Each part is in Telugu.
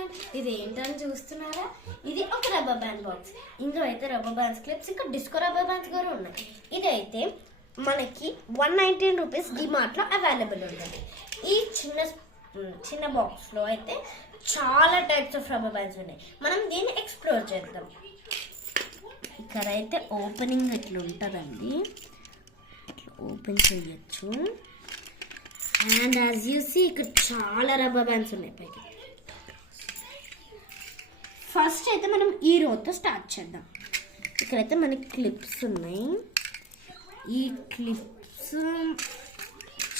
బ్యాండ్. ఇది ఏంటని చూస్తున్నారా? ఇది ఒక రబ్బర్ బ్యాండ్ బాక్స్. ఇందులో అయితే రబ్బర్ బ్యాండ్స్ క్లిప్స్ ఇంకా డిస్కో రబ్బర్ బ్యాండ్స్ కూడా ఉన్నాయి. ఇదైతే మనకి 119 రూపీస్ డిమార్ట్లో అవైలబుల్ ఉంటుంది. ఈ చిన్న బాక్స్లో అయితే చాలా టైప్స్ ఆఫ్ రబ్బర్ బ్యాండ్స్ ఉన్నాయి. మనం దీన్ని ఎక్స్ప్లోర్ చేద్దాం. ఇక్కడ అయితే ఓపెనింగ్ ఇట్లా ఉంటుందండి, ఇట్లా ఓపెన్ చేయొచ్చు. అండ్ యాజ్ యూ సీ ఇక్కడ చాలా రబ్బర్ బ్యాండ్స్ ఉన్నాయి పైకి. ఫస్ట్ అయితే మనం ఈ రోతో స్టార్ట్ చేద్దాం. ఇక్కడైతే మనకి క్లిప్స్ ఉన్నాయి. ఈ క్లిప్స్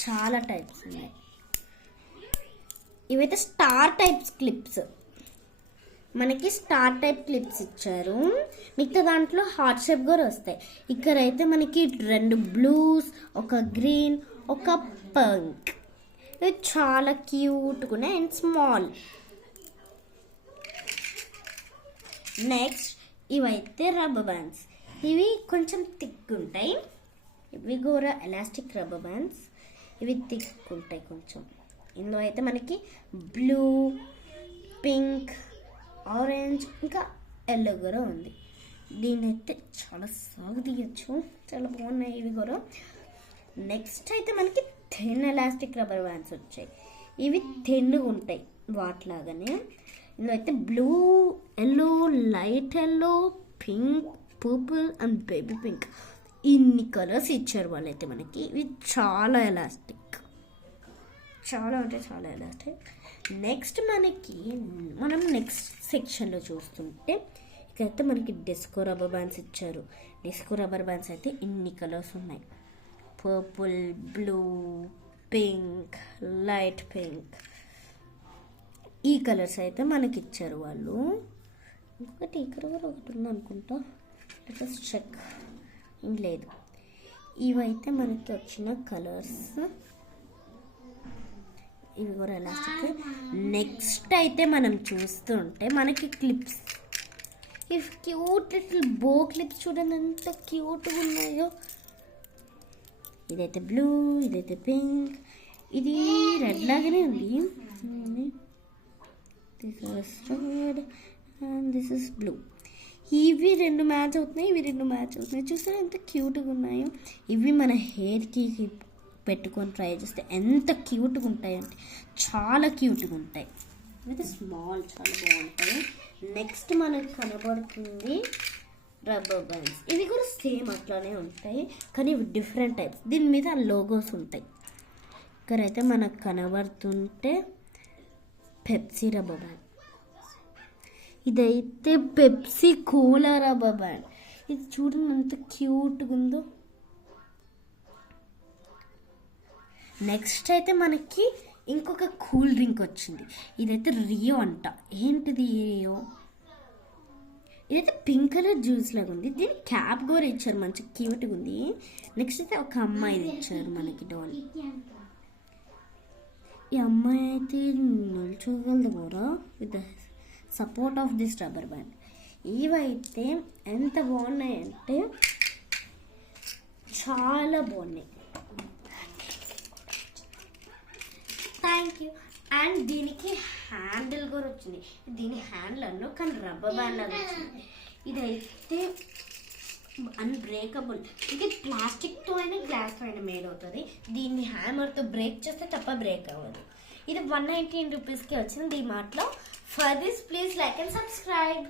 చాలా టైప్స్ ఉన్నాయి. ఇవైతే స్టార్ టైప్స్ క్లిప్స్. మనకి స్టార్ టైప్ క్లిప్స్ ఇచ్చారు. మిగతా దాంట్లో హార్ట్ షేప్ కూడా వస్తాయి. ఇక్కడైతే మనకి 2 బ్లూస్, ఒక గ్రీన్, ఒక పింక్. ఇవి చాలా క్యూట్గా ఉన్నాయి అండ్ స్మాల్. నెక్స్ట్ ఇవైతే రబ్బర్ బ్యాండ్స్. ఇవి కొంచెం థిక్ ఉంటాయి. ఇవి కూడా ఎలాస్టిక్ రబ్బర్ బ్యాండ్స్. ఇవి థిక్ ఉంటాయి కొంచెం. ఇందులో అయితే మనకి బ్లూ, పింక్, ఆరెంజ్ ఇంకా ఎల్లో కూడా ఉంది. దీని అయితే చాలా సాగు తీయచ్చు, చాలా బాగున్నాయి ఇవి కూడా. నెక్స్ట్ అయితే మనకి థిన్ ఎలాస్టిక్ రబ్బర్ బ్యాండ్స్ వచ్చాయి. ఇవి థిన్గా ఉంటాయి వాటిలాగానే. ఇందులో అయితే blue, yellow, light yellow, pink, purple and baby pink ఇన్ని కలర్స్ ఇచ్చారు వాళ్ళైతే మనకి. ఇవి చాలా ఎలాస్టిక్, చాలా అంటే చాలా ఎలాస్టిక్. నెక్స్ట్ మనం నెక్స్ట్ సెక్షన్లో చూస్తుంటే ఇక్కడైతే మనకి డిస్కో రబ్బర్ బ్యాండ్స్ ఇచ్చారు. డిస్కో రబ్బర్ బ్యాండ్స్ అయితే ఇన్ని కలర్స్ ఉన్నాయి. Purple, blue, pink, light pink, ఈ కలర్స్ అయితే మనకి ఇచ్చారు వాళ్ళు. ఇంకొకటి ఇక్కడ కూడా ఒకటి ఉంది అనుకుంటా, జస్ట్ చెక్. ఏం లేదు. ఇవైతే మనకి వచ్చిన కలర్స్. ఇవి కూడా ఎలాస్టిక్. నెక్స్ట్ అయితే మనం చూస్తుంటే మనకి క్లిప్స్. ఇవి క్యూట్ లిటిల్ బో క్లిప్స్ చూడండి ఎంత క్యూట్గా ఉన్నాయో. ఇదైతే బ్లూ, ఇదైతే పింక్, ఇది రెడ్ లాగానే ఉంది. This is red and this is blue. ఇవి 2 మ్యాచ్ అవుతున్నాయి, ఇవి 2 మ్యాచ్ అవుతున్నాయి. చూస్తే ఎంత క్యూట్గా ఉన్నాయో. ఇవి మన హెయిర్కి పెట్టుకొని ట్రై చేస్తే ఎంత క్యూట్గా ఉంటాయి అంటే చాలా క్యూట్గా ఉంటాయి. అయితే స్మాల్, చాలా బాగుంటాయి. నెక్స్ట్ మనకు కనబడుతుంది రబ్బర్ బ్యాండ్స్. ఇవి కూడా సేమ్ అట్లానే ఉంటాయి కానీ ఇవి డిఫరెంట్ టైప్స్. దీని మీద లోగోస్ ఉంటాయి. ఇక్కడైతే మనకు కనబడుతుంటే పెప్సీ రబ్బర్ బ్యాండ్. ఇదైతే పెప్సీ కోలా రబ్బర్ బ్యాండ్. ఇది చూడండి ఎంత క్యూట్గా ఉందో. నెక్స్ట్ అయితే మనకి ఇంకొక కూల్ డ్రింక్ వచ్చింది. ఇదైతే రియో అంట. ఏంటిది రియో? ఇదైతే పింక్ కలర్ జ్యూస్ లాగా ఉంది. దీని క్యాప్ కూడా ఇచ్చారు, మంచి క్యూట్గా ఉంది. నెక్స్ట్ అయితే ఒక అమ్మాయిది ఇచ్చారు మనకి డాల్. ఈ అమ్మాయి అయితే నిల్చోగలదు కూడా with the support of this rubber band. ఇవైతే ఎంత బాగున్నాయంటే చాలా బాగున్నాయి. Thank you. అండ్ దీనికి హ్యాండిల్ కూడా వచ్చింది. దీని హ్యాండిల్ అన్ను కానీ రబ్బర్ బ్యాండ్ అది వచ్చింది. ఇదైతే అన్బ్రేకబుల్. ఇది ప్లాస్టిక్తో అయినా గ్లాస్తో అయినా మేడ్ అవుతుంది. దీన్ని హ్యామర్తో బ్రేక్ చేస్తే తప్ప బ్రేక్ అవ్వదు. ఇది 119 రూపీస్కి వచ్చింది డిమార్ట్లో. For this please like and subscribe.